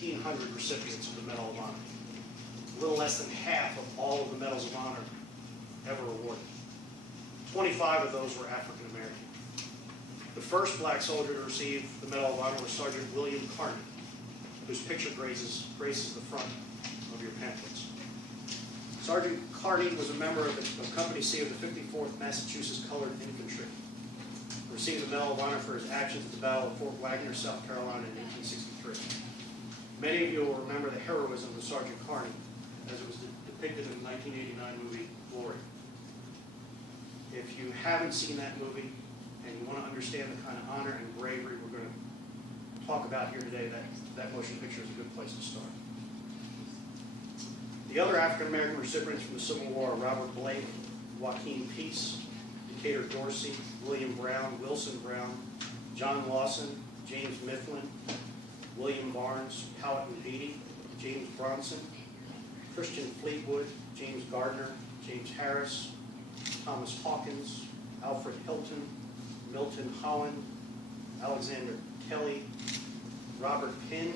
1,500 recipients of the Medal of Honor. A little less than half of all of the Medals of Honor ever awarded. 25 of those were African American. The first black soldier to receive the Medal of Honor was Sergeant William Carney, whose picture graces the front of your pamphlets. Sergeant Carney was a member of Company C of the 54th Massachusetts Colored Infantry. He received the Medal of Honor for his actions at the Battle of Fort Wagner, South Carolina in 1863. Many of you will remember the heroism of Sergeant Carney as it was depicted in the 1989 movie Glory. If you haven't seen that movie and you want to understand the kind of honor and bravery we're going to talk about here today, that motion picture is a good place to start. The other African American recipients from the Civil War are Robert Blake, Joaquin Peace, Decatur Dorsey, William Brown, Wilson Brown, John Lawson, James Mifflin, William Barnes, Powhatan Beatty, James Bronson, Christian Fleetwood, James Gardner, James Harris, Thomas Hawkins, Alfred Hilton, Milton Holland, Alexander Kelly, Robert Pinn,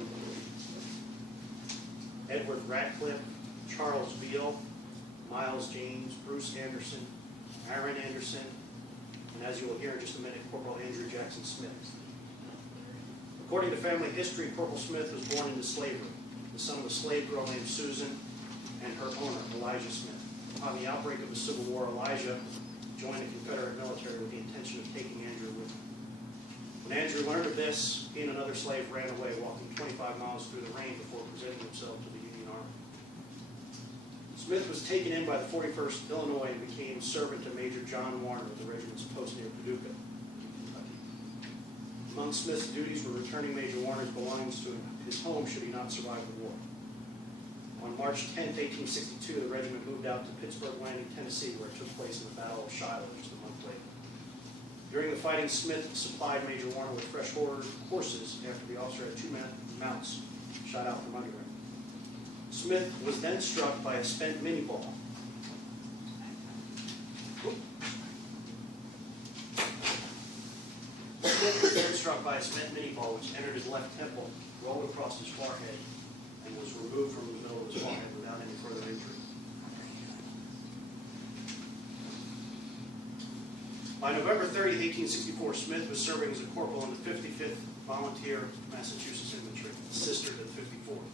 Edward Ratcliffe, Charles Beale, Miles James, Bruce Anderson, Aaron Anderson, and as you will hear in just a minute, Corporal Andrew Jackson Smith. According to family history, Corporal Smith was born into slavery, the son of a slave girl named Susan and her owner, Elijah Smith. Upon the outbreak of the Civil War, Elijah joined the Confederate military with the intention of taking Andrew with him. When Andrew learned of this, he and another slave ran away, walking 25 miles through the rain before presenting himself to the Union Army. Smith was taken in by the 41st Illinois and became servant to Major John Warner of the regiment's post near Paducah, Kentucky. Among Smith's duties were returning Major Warner's belongings to his home should he not survive the war. On March 10, 1862, the regiment moved out to Pittsburgh Landing, Tennessee, where it took place in the Battle of Shiloh just a month later. During the fighting, Smith supplied Major Warner with fresh horses after the officer had 2 mounts shot out from under him. Smith was then struck by a spent minie ball. Smith was then struck by a spent minie ball which entered his left temple, rolled across his forehead, and was removed from the middle of his forehead without any further injury. By November 30, 1864, Smith was serving as a corporal in the 55th Volunteer Massachusetts Infantry, sister to the 54th.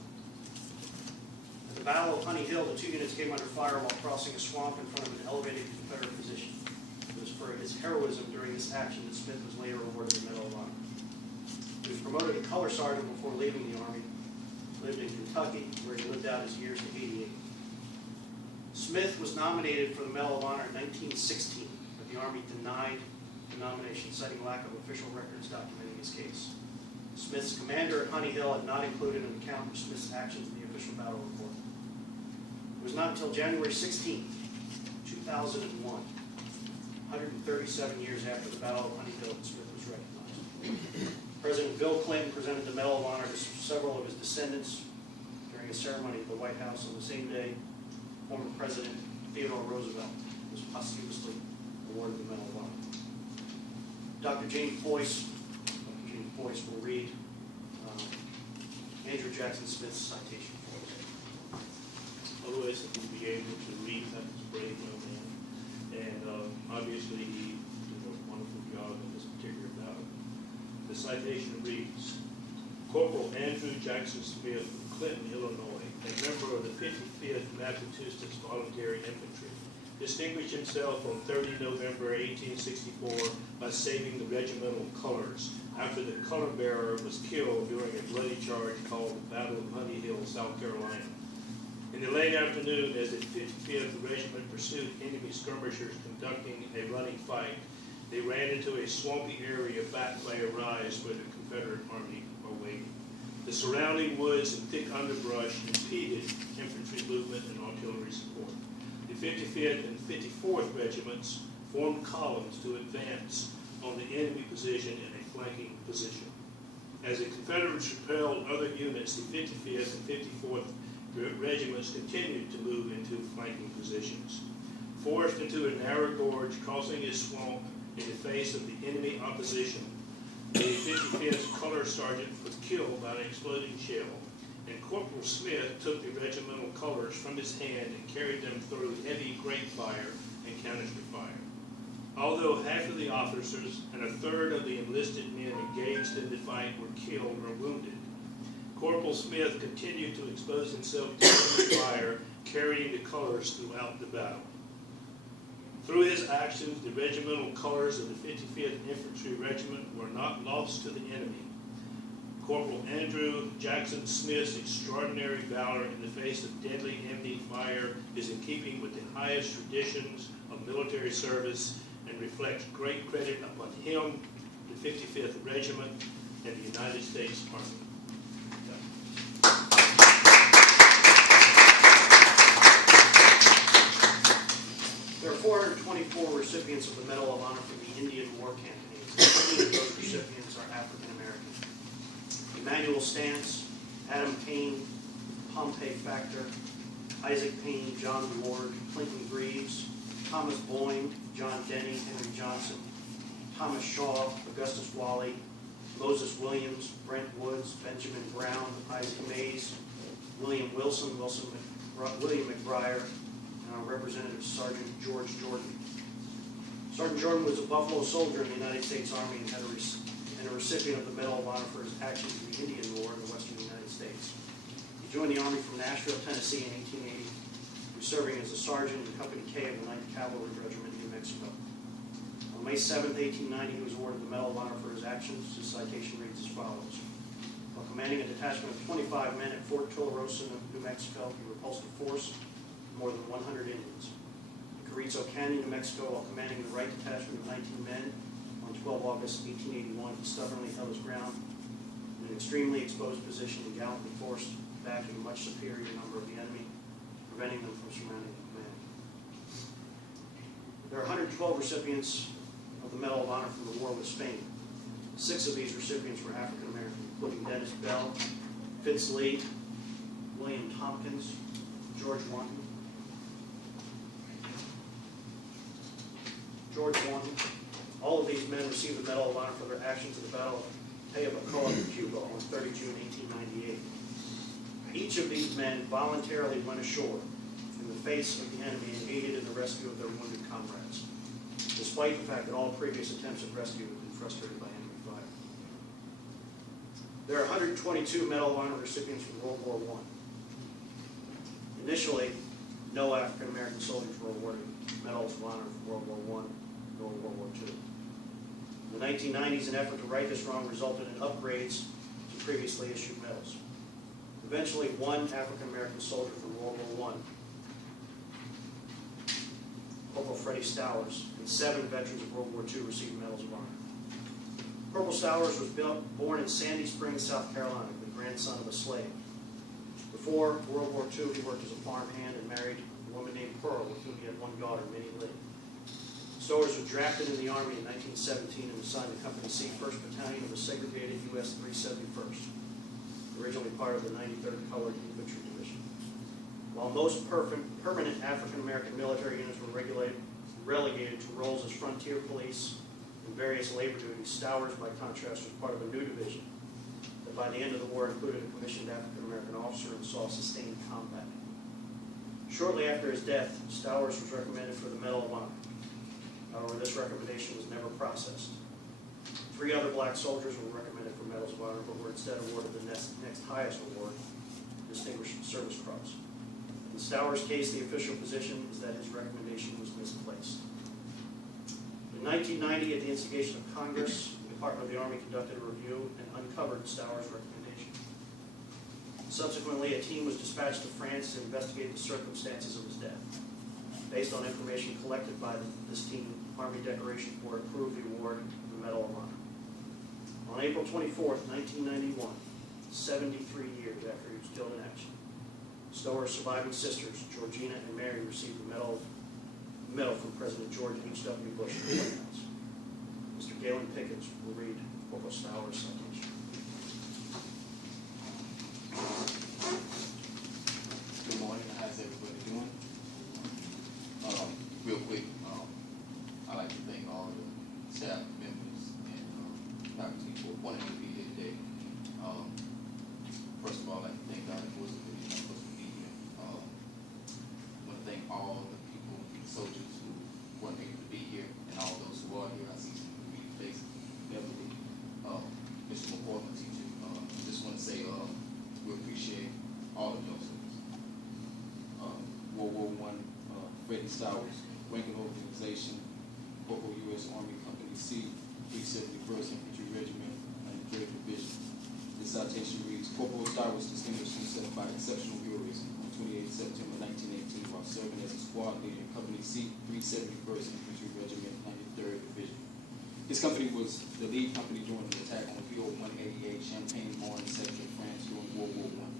At the Battle of Honey Hill, the 2 units came under fire while crossing a swamp in front of an elevated Confederate position. It was for his heroism during this action that Smith was later awarded the Medal of Honor. He was promoted to color sergeant before leaving the Army. Lived in Kentucky, where he lived out his years to 88. Smith was nominated for the Medal of Honor in 1916, but the Army denied the nomination, citing lack of official records documenting his case. Smith's commander at Honey Hill had not included an account of Smith's actions in the official battle report. It was not until January 16, 2001, 137 years after the Battle of Honey Hill, that Smith was recognized. President Bill Clinton presented the Medal of Honor to several of his descendants during a ceremony at the White House on the same day. Former President Theodore Roosevelt was posthumously awarded the Medal of Honor. Dr. Jane Boyce will read Andrew Jackson Smith's citation for us. Otherwise, he'll be able to read that brave young man. And obviously, he did a wonderful job in this particular battle. The citation reads, Corporal Andrew Jackson Smith of Clinton, Illinois, a member of the 55th Massachusetts Volunteer Infantry, distinguished himself on 30 November 1864 by saving the regimental colors after the color bearer was killed during a bloody charge called the Battle of Honey Hill, South Carolina. In the late afternoon, as the 55th Regiment pursued enemy skirmishers conducting a running fight, they ran into a swampy area backed by a rise where the Confederate Army were waiting. The surrounding woods and thick underbrush impeded infantry movement and artillery support. The 55th and 54th Regiments formed columns to advance on the enemy position in a flanking position. As the Confederates repelled other units, the 55th and 54th Regiments continued to move into flanking positions. Forced into a narrow gorge crossing a swamp in the face of the enemy opposition, the 55th Color Sergeant was killed by an exploding shell, and Corporal Smith took the regimental colors from his hand and carried them through heavy grape fire and canister fire. Although half of the officers and a third of the enlisted men engaged in the fight were killed or wounded, Corporal Smith continued to expose himself to enemy fire, carrying the colors throughout the battle. Through his actions, the regimental colors of the 55th Infantry Regiment were not lost to the enemy. Corporal Andrew Jackson Smith's extraordinary valor in the face of deadly enemy fire is in keeping with the highest traditions of military service and reflects great credit upon him, the 55th Regiment, and the United States Army. There are 424 recipients of the Medal of Honor from the Indian War campaigns. 15 of those recipients are African American. Emmanuel Stantz, Adam Payne, Pompey Factor, Isaac Payne, John Ward, Clinton Greaves, Thomas Boyne, John Denny, Henry Johnson, Thomas Shaw, Augustus Wally, Moses Williams, Brent Woods, Benjamin Brown, Isaac Mays, William Wilson, William McBriar, and our Representative Sergeant George Jordan. Sergeant Jordan was a Buffalo soldier in the United States Army and a recipient of the Medal of Honor for his actions in the Indian War in the western United States. He joined the Army from Nashville, Tennessee in 1880. He was serving as a sergeant in Company K of the 9th Cavalry Regiment in New Mexico. On May 7, 1890, he was awarded the Medal of Honor for his actions. His citation reads as follows. While commanding a detachment of 25 men at Fort Tularosa, New Mexico, he repulsed a force of more than 100 Indians. In Carrizo Canyon, New Mexico, while commanding the right detachment of 19 men, on 12 August 1881, he stubbornly held his ground in an extremely exposed position and gallantly forced back a much superior number of the enemy, preventing them from surrounding the command. There are 112 recipients of the Medal of Honor from the war with Spain. 6 of these recipients were African American, including Dennis Bell, Fitz Lee, William Tompkins, George Wanton. All of these men received the Medal of Honor for their actions in the Battle of Payabacoa, Cuba on 30 June 1898. Each of these men voluntarily went ashore in the face of the enemy and aided in the rescue of their wounded comrades, despite the fact that all previous attempts at rescue had been frustrated by enemy fire. There are 122 Medal of Honor recipients from World War I. Initially, no African American soldiers were awarded Medals of Honor from World War I nor World War II. In the 1990s, an effort to right this wrong resulted in upgrades to previously issued medals. Eventually, 1 African American soldier from World War I, Corporal Freddie Stowers, and 7 veterans of World War II received Medals of Honor. Corporal Stowers was born in Sandy Springs, South Carolina, the grandson of a slave. Before World War II, he worked as a farmhand and married a woman named Pearl, with whom he had 1 daughter, Minnie Lee. Stowers was drafted in the Army in 1917 and assigned to Company C, 1st Battalion of the segregated U.S. 371st, originally part of the 93rd Colored Infantry Division. While most permanent African-American military units were relegated to roles as frontier police and various labor duties, Stowers, by contrast, was part of a new division that by the end of the war included a commissioned African-American officer and saw sustained combat. Shortly after his death, Stowers was recommended for the Medal of Honor. However, this recommendation was never processed. 3 other black soldiers were recommended for Medals of Honor, but were instead awarded the next highest award, Distinguished Service Cross. In Stowers' case, the official position is that his recommendation was misplaced. In 1990, at the instigation of Congress, the Department of the Army conducted a review and uncovered Stowers' recommendation. Subsequently, a team was dispatched to France to investigate the circumstances of his death. Based on information collected by this team, Army Decoration Corps approved the award of the Medal of Honor. On April 24th, 1991, 73 years after he was killed in action, Stowers' surviving sisters, Georgina and Mary, received the medal from President George H.W. Bush at the White House. Mr. Galen Pickett will read Corporal Stowers' citation. Good morning. How's everybody doing? Real quick, I'd like to thank all the staff members and faculty for wanting to be here today. First of all, I'd like like to thank God for us for being supposed to be here. I want to thank all the people, soldiers who weren't able to be here, and all those who are here. I see some familiar faces, Beverly, Mr. McCoy, my teacher. Just want to say we appreciate all of those. World War I, Freddie Stowers, ranking organization, Corporal U.S. Army Company C, 371st Infantry Regiment, and 3rd Division. This citation reads, Corporal Stowers distinguished himself by exceptional heroism on 28 September 1918 while serving as a squad leader in Company C, 371st Infantry Regiment, 93rd Division. His company was the lead company during the attack on Hill 188, Champagne-Marne sector of France during World War I.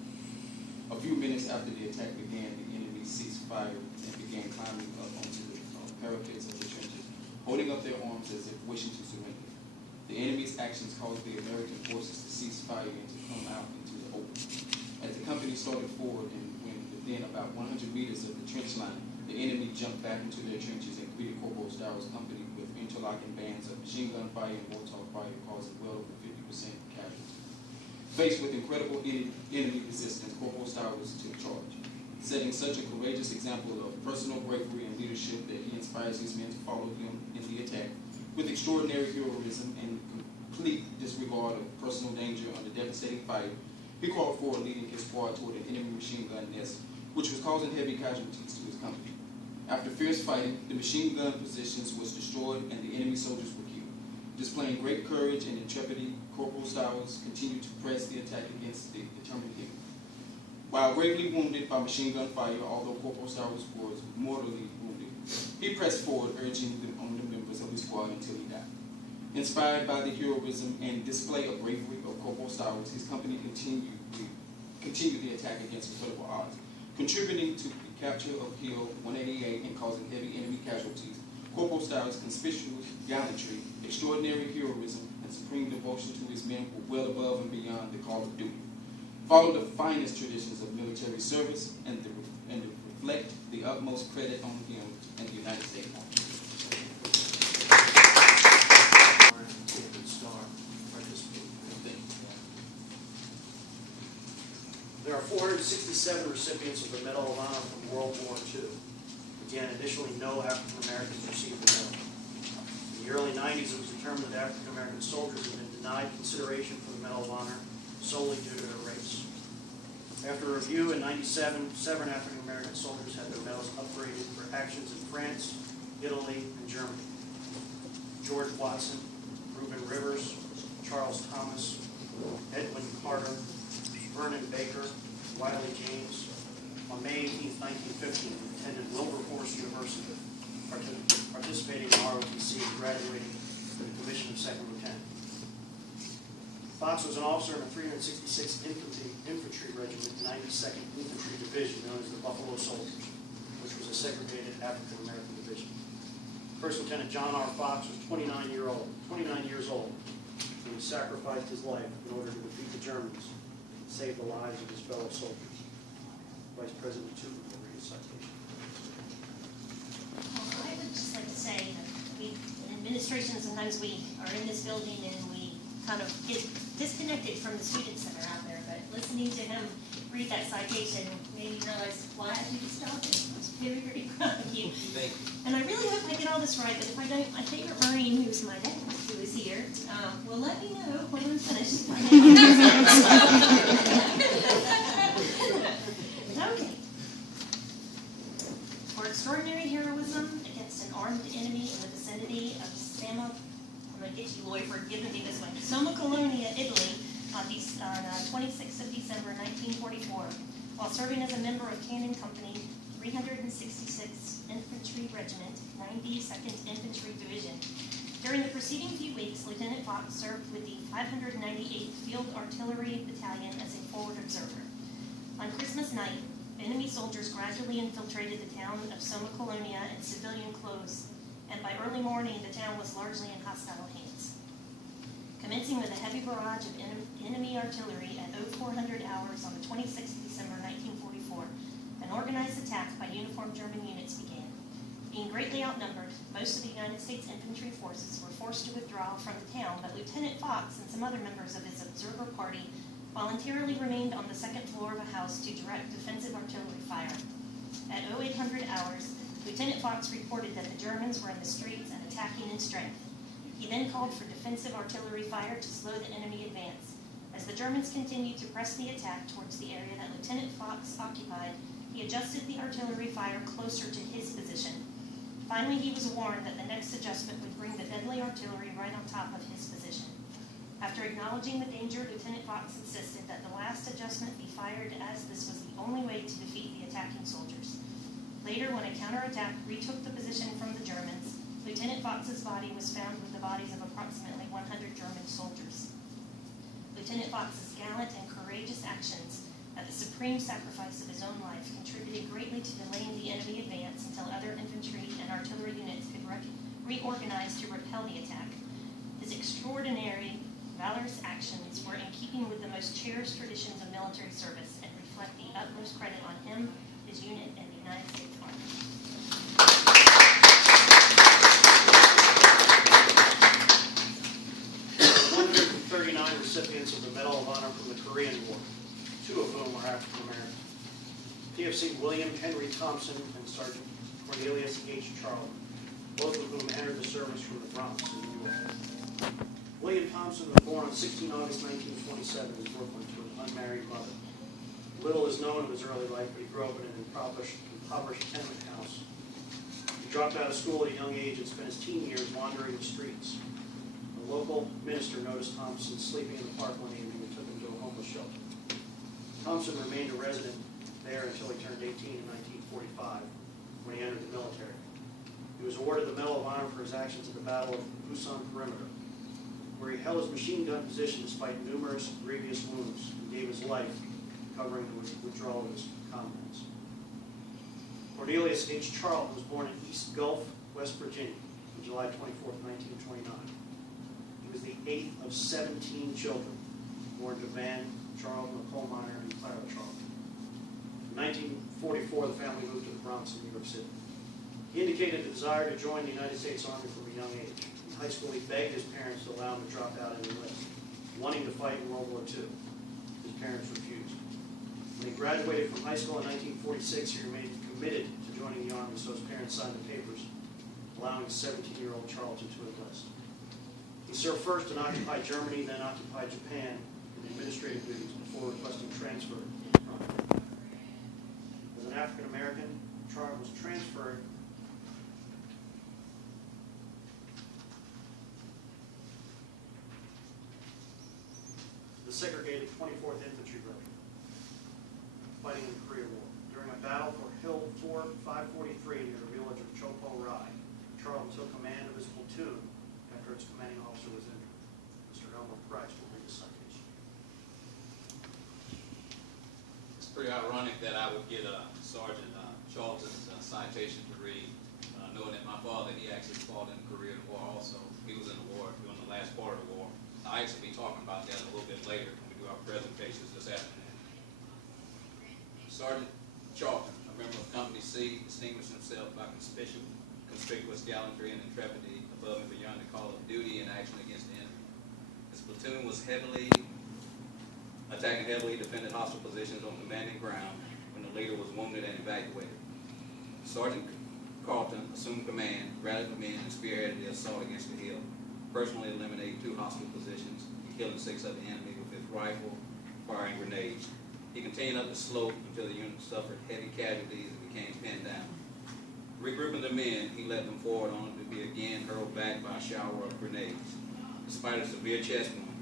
A few minutes after the attack began, the enemy ceased fire and began climbing up onto the parapets of the trenches, holding up their arms as if wishing to surrender. The enemy's actions caused the American forces to cease fire and to come out into the open. As the company started forward and when within about 100 meters of the trench line, the enemy jumped back into their trenches and greeted Corporal Stowers' company with interlocking bands of machine gun fire and mortar fire, causing well over 50% casualties. Faced with incredible enemy resistance, Corporal Stowers took charge, setting such a courageous example of personal bravery and leadership that he inspires his men to follow him in the attack. With extraordinary heroism and complete disregard of personal danger under devastating fire, he crawled forward, leading his squad toward an enemy machine gun nest, which was causing heavy casualties to his company. After fierce fighting, the machine gun positions was destroyed and the enemy soldiers were killed. Displaying great courage and intrepidity, Corporal Stowers continued to press the attack against the determined enemy. While gravely wounded by machine gun fire, although Corporal Stowers was mortally wounded, he pressed forward, urging on the members of his squad until he died. Inspired by the heroism and display of bravery of Corporal Stowers, his company continued the attack against incredible odds, contributing to the capture of Hill 188 and causing heavy enemy casualties. Corporal Stowers' conspicuous gallantry, extraordinary heroism, and supreme devotion to his men were well above and beyond the call of duty. Follow the finest traditions of military service and reflect the utmost credit on him and the United States Army. There are 467 recipients of the Medal of Honor from World War II. Again, initially no African Americans received the medal. In the early 90s, it was determined that African American soldiers had been denied consideration for the Medal of Honor solely due to their race. After a review in 97, 7 African American soldiers had their medals upgraded for actions in France, Italy, and Germany. George Watson, Reuben Rivers, Charles Thomas, Edwin Carter, Vernon Baker, Wiley James, on May 18, 1915, attended Wilberforce University, participating in ROTC and graduating with the commission of second lieutenant. Fox was an officer in the 366th Infantry Regiment, 92nd Infantry Division, known as the Buffalo Soldiers, which was a segregated African American division. First Lieutenant John R. Fox was 29 years old, and he sacrificed his life in order to defeat the Germans and save the lives of his fellow soldiers. Vice President Tootin will read his citation. I would just like to say that we, in administration, sometimes we are in this building and we kind of get disconnected from the students that are out there, but listening to him read that citation made me realize why I do this job. I was very, very proud of you. Thank you. And I really hope I get all this right, but if I don't, my favorite Marine, who's my dad, who is here, will let me know when I'm finished. Okay. For extraordinary heroism against an armed enemy in the vicinity of Sama, I'm going to get you, Lloyd, for giving me this one, Soma Colonia, Italy, on 26th of December, 1944, while serving as a member of Cannon Company, 366th Infantry Regiment, 92nd Infantry Division. During the preceding few weeks, Lieutenant Fox served with the 598th Field Artillery Battalion as a forward observer. On Christmas night, enemy soldiers gradually infiltrated the town of Soma Colonia in civilian clothes, and by early morning, the town was largely in hostile hands. Commencing with a heavy barrage of enemy artillery at 0400 hours on the 26th of December 1944, an organized attack by uniformed German units began. Being greatly outnumbered, most of the United States infantry forces were forced to withdraw from the town, but Lieutenant Fox and some other members of his observer party voluntarily remained on the second floor of a house to direct defensive artillery fire. At 0800 hours, Lieutenant Fox reported that the Germans were in the streets and attacking in strength. He then called for defensive artillery fire to slow the enemy advance. As the Germans continued to press the attack towards the area that Lieutenant Fox occupied, he adjusted the artillery fire closer to his position. Finally, he was warned that the next adjustment would bring the deadly artillery right on top of his position. After acknowledging the danger, Lieutenant Fox insisted that the last adjustment be fired, as this was the only way to defeat the attacking soldiers. Later, when a counterattack retook the position from the Germans, Lieutenant Fox's body was found with the bodies of approximately 100 German soldiers. Lieutenant Fox's gallant and courageous actions at the supreme sacrifice of his own life contributed greatly to delaying the enemy advance until other infantry and artillery units could reorganize to repel the attack. His extraordinary, valorous actions were in keeping with the most cherished traditions of military service and reflect the utmost credit on him, his unit, and the United States Army. 139 recipients of the Medal of Honor from the Korean War, 2 of whom were African American. PFC William Henry Thompson and Sergeant Cornelius H. Charles, both of whom entered the service from the Bronx in New York. William Thompson was born on 16 August 1927 in Brooklyn to an unmarried mother. Little is known of his early life, but he grew up in an impoverished tenement house. He dropped out of school at a young age and spent his teen years wandering the streets. A local minister noticed Thompson sleeping in the park one evening and took him to a homeless shelter. Thompson remained a resident there until he turned 18 in 1945, when he entered the military. He was awarded the Medal of Honor for his actions at the Battle of Busan Perimeter, where he held his machine gun position despite numerous grievous wounds and gave his life covering the withdrawal of his comrades. Cornelius H. Charlton was born in East Gulf, West Virginia, on July 24, 1929. He was the 8th of 17 children born to Van Charlton, a coal miner, and Clara Charlton. In 1944, the family moved to the Bronx in New York City. He indicated a desire to join the United States Army from a young age. In high school, he begged his parents to allow him to drop out and enlist, wanting to fight in World War II. His parents refused. When he graduated from high school in 1946, he remained committed to joining the Army, so his parents signed the papers, allowing 17-year-old Charlton to enlist. He served first in occupied Germany, then occupied Japan in administrative duties before requesting transfer to the front. As an African American, Charlton was transferred to the segregated 24th Infantry Regiment, fighting in the Korean War. During a battle for Hill 543 near the village of Chopo Rai, Charlton took command of his platoon after its commanding officer was injured. Mr. Elmer Price will read the citation. It's pretty ironic that I would get Sergeant Charlton's citation to read, knowing that my father, he actually fought in the Korean War also. He was in the war during the last part of the war. I'll actually be talking about that a little bit later when we do our presentations this afternoon. Sergeant Charlton, a member of Company C, distinguished himself by conspicuous gallantry and intrepidity above and beyond the call of duty and action against the enemy. His platoon was attacking heavily defended hostile positions on commanding ground when the leader was wounded and evacuated. Sergeant Carlton assumed command, rallied the men, and spearheaded the assault against the hill, personally eliminating 2 hostile positions and killing 6 of the enemy with his rifle, firing grenades. He continued up the slope until the unit suffered heavy casualties and became pinned down. Regrouping the men, he led them forward only to be again hurled back by a shower of grenades. Despite a severe chest wound,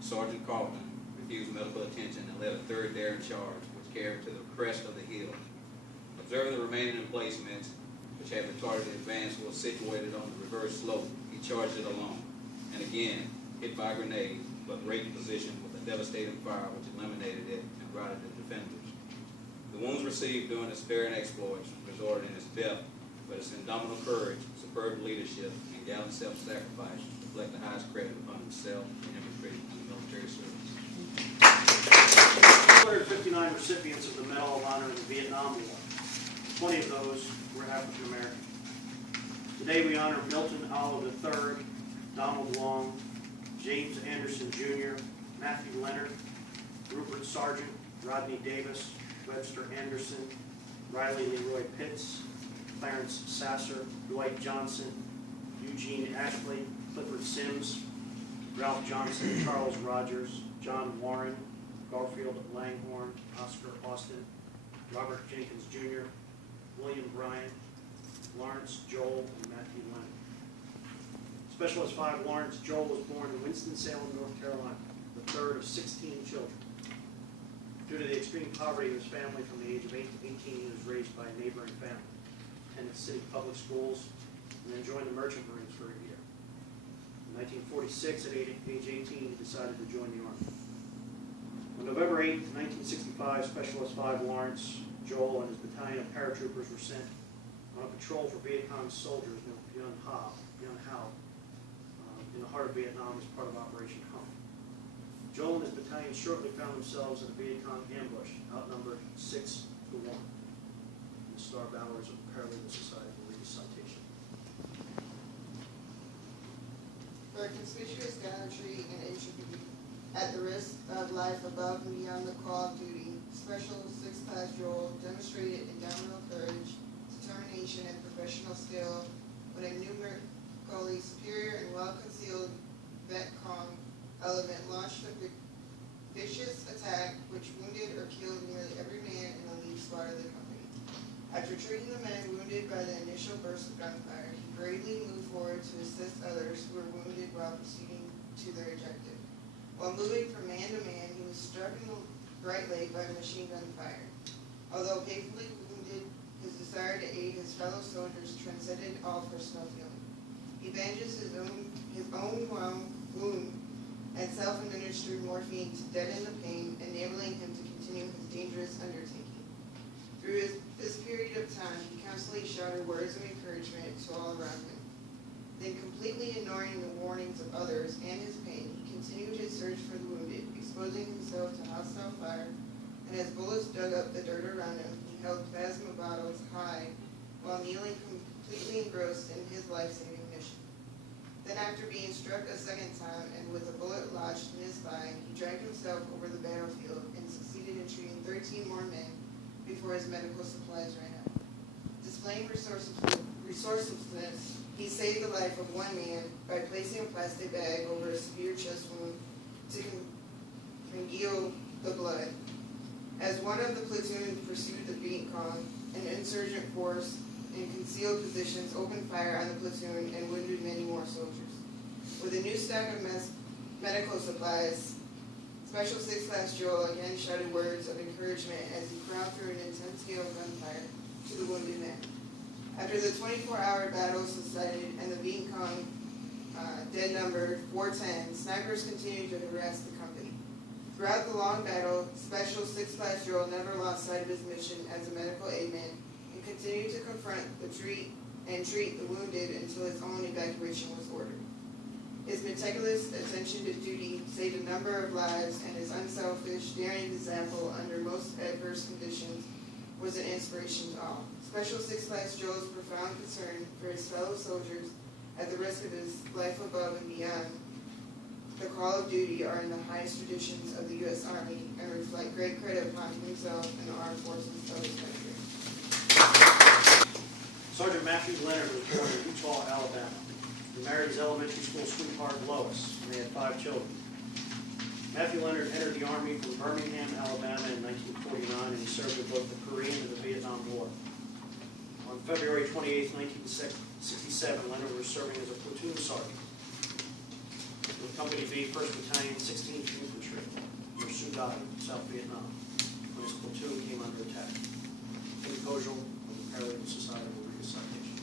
Sergeant Carlton refused medical attention and led a 3rd daring charge, which carried to the crest of the hill. Observing the remaining emplacements, which had retarded the advance, was situated on the reverse slope. He charged it alone, and again, hit by a grenade, but breaking position with a devastating fire which eliminated it and routed the defenders. The wounds received during his daring exploits resulted in his death, but his indomitable courage, superb leadership, and gallant self-sacrifice reflect the highest credit upon himself and infantry and the military service. 259 recipients of the Medal of Honor in the Vietnam War. 20 of those were African American. Today we honor Milton Olive III, Donald Long, James Anderson Jr., Matthew Leonard, Rupert Sargent, Rodney Davis, Webster Anderson, Riley Leroy Pitts, Clarence Sasser, Dwight Johnson, Eugene Ashley, Clifford Sims, Ralph Johnson, Charles Rogers, John Warren, Garfield Langhorne, Oscar Austin, Robert Jenkins Jr., William Bryant, Lawrence Joel, and Matthew Leonard. Specialist 5 Lawrence Joel was born in Winston-Salem, North Carolina, the third of 16 children. Due to the extreme poverty of his family from the age of 8 to 18, he was raised by a neighboring family, attended city public schools, and then joined the Merchant Marines for a year. In 1946, at age 18, he decided to join the Army. On November 8, 1965, Specialist 5 Lawrence Joel and his battalion of paratroopers were sent on a patrol for Viet Cong soldiers known as Yun Hao, in the heart of Vietnam as part of Operation Home. Joel and his battalion shortly found themselves in a Viet Cong ambush, outnumbered 6 to 1. The Star Bowers of the Paralegal Society will read a citation. For conspicuous gallantry and intrepidity, at the risk of life above and beyond the call of duty, Special 6 Class Joel demonstrated indomitable courage, determination, and professional skill when a numerically superior and well-concealed Viet Cong element launched a vicious attack which wounded or killed nearly every man in the lead squad of the company. After treating the men wounded by the initial burst of gunfire, he bravely moved forward to assist others who were wounded while proceeding to their objective. While moving from man to man, he was struck in the right leg by machine gun fire. Although painfully wounded, his desire to aid his fellow soldiers transcended all personal feeling. He bandages his own wound and self-administered morphine to deaden the pain, enabling him to continue his dangerous undertaking. Through this period of time, he constantly shouted words of encouragement to all around him. Then, completely ignoring the warnings of others and his pain, he continued his search for the wounded, exposing himself to hostile fire, and as bullets dug up the dirt around him, he held plasma bottles high while kneeling completely engrossed in his life-saving mission. Then, after being struck a second time and with a bullet lodged in his thigh, he dragged himself over the battlefield and succeeded in treating 13 more men before his medical supplies ran out. Displaying resourcefulness, he saved the life of one man by placing a plastic bag over a severe chest wound to congeal the blood. As one of the platoon pursued the Viet Cong, an insurgent force in concealed positions opened fire on the platoon and wounded many more soldiers. With a new stack of medical supplies, Special 6 Class Joel again shouted words of encouragement as he crowded through an intense gale of gunfire to the wounded men. After the 24-hour battle subsided and the Viet Cong dead numbered 410, snipers continued to harass the company. Throughout the long battle, Special 6 Class Joel never lost sight of his mission as a medical aidman and continued to confront treat the wounded until his own evacuation was ordered. His meticulous attention to duty saved a number of lives, and his unselfish, daring example under most adverse conditions was an inspiration to all. Special 6 Class Joel's profound concern for his fellow soldiers at the risk of his life above and beyond the call of duty are in the highest traditions of the U.S. Army and reflect great credit upon himself and the armed forces of his country. Sergeant Matthew Leonard was born in Utah, Alabama. He married his elementary school sweetheart, Lois, and they had 5 children. Matthew Leonard entered the Army from Birmingham, Alabama in 1949, and he served in both the Korean and the Vietnam War. On February 28, 1967, Leonard was serving as a platoon sergeant with Company B, 1st Battalion, 16th Infantry, near Su Dai, South Vietnam, when his platoon came under attack. Tim Kojal of the Paralegal Society will read a citation.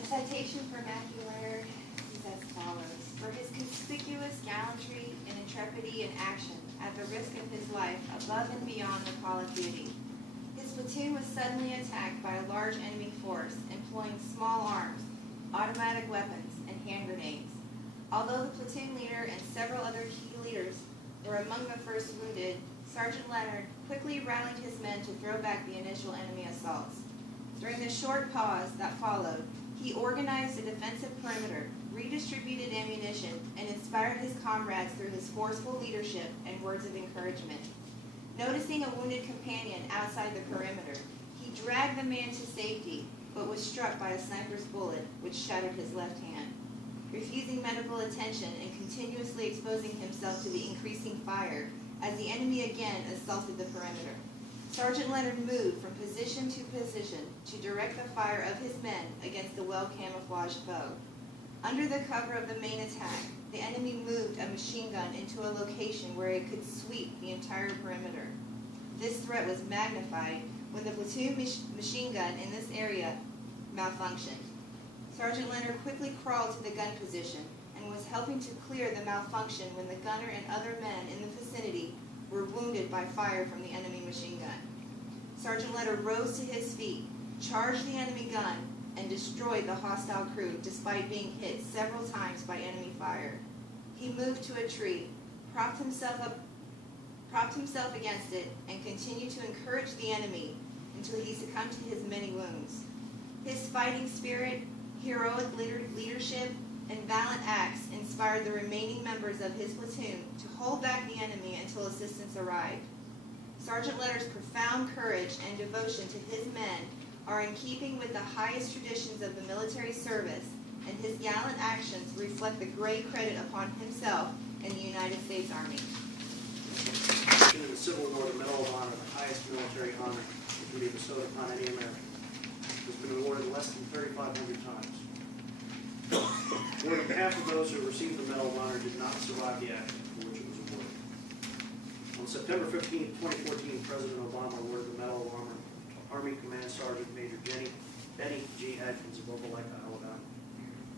The citation for Matthew Leonard is as follows. For his conspicuous gallantry and intrepidity in action at the risk of his life above and beyond the call of duty, his platoon was suddenly attacked by a large enemy force employing small arms, automatic weapons, and hand grenades. Although the platoon leader and several other key leaders were among the first wounded, Sergeant Leonard quickly rallied his men to throw back the initial enemy assaults. During the short pause that followed, he organized a defensive perimeter redistributed ammunition, and inspired his comrades through his forceful leadership and words of encouragement. Noticing a wounded companion outside the perimeter, he dragged the man to safety, but was struck by a sniper's bullet, which shattered his left hand. Refusing medical attention and continuously exposing himself to the increasing fire as the enemy again assaulted the perimeter, Sergeant Leonard moved from position to position to direct the fire of his men against the well-camouflaged foe. Under the cover of the main attack, the enemy moved a machine gun into a location where it could sweep the entire perimeter. This threat was magnified when the platoon machine gun in this area malfunctioned. Sergeant Leonard quickly crawled to the gun position and was helping to clear the malfunction when the gunner and other men in the vicinity were wounded by fire from the enemy machine gun. Sergeant Leonard rose to his feet, charged the enemy gun, and destroyed the hostile crew despite being hit several times by enemy fire. He moved to a tree, propped himself against it, and continued to encourage the enemy until he succumbed to his many wounds. His fighting spirit, heroic leadership, and valiant acts inspired the remaining members of his platoon to hold back the enemy until assistance arrived. Sergeant Leonard's profound courage and devotion to his men are in keeping with the highest traditions of the military service, and his gallant actions reflect the great credit upon himself and the United States Army. In the Civil War, the Medal of Honor, the highest military honor that can be bestowed upon any American, has been awarded less than 3,500 times. More than half of those who received the Medal of Honor did not survive the action for which it was awarded. On September 15, 2014, President Obama awarded the Medal of Honor to Army Command Sergeant Major Benny G. Adkins of Opelika, Alabama,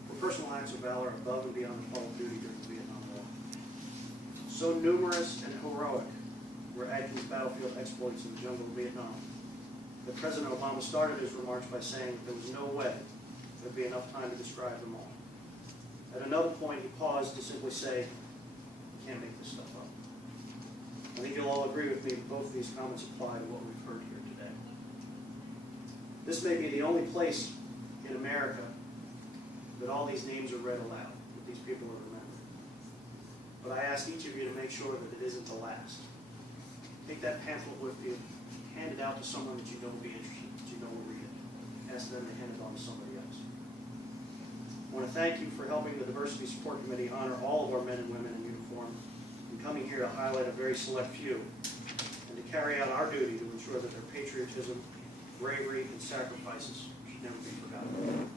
for personal acts of valor above and beyond the call of duty during the Vietnam War. So numerous and heroic were Adkins' battlefield exploits in the jungle of Vietnam that President Obama started his remarks by saying that there was no way there'd be enough time to describe them all. At another point, he paused to simply say, "You can't make this stuff up." I think you'll all agree with me that both of these comments apply to what we've heard here today. This may be the only place in America that all these names are read aloud, that these people are remembered. But I ask each of you to make sure that it isn't the last. Take that pamphlet with you, hand it out to someone that you know will be interested, that you know will read it. Ask them to hand it on to somebody else. I want to thank you for helping the Diversity Support Committee honor all of our men and women in uniform and coming here to highlight a very select few and to carry out our duty to ensure that their patriotism, bravery, and sacrifices should never be forgotten.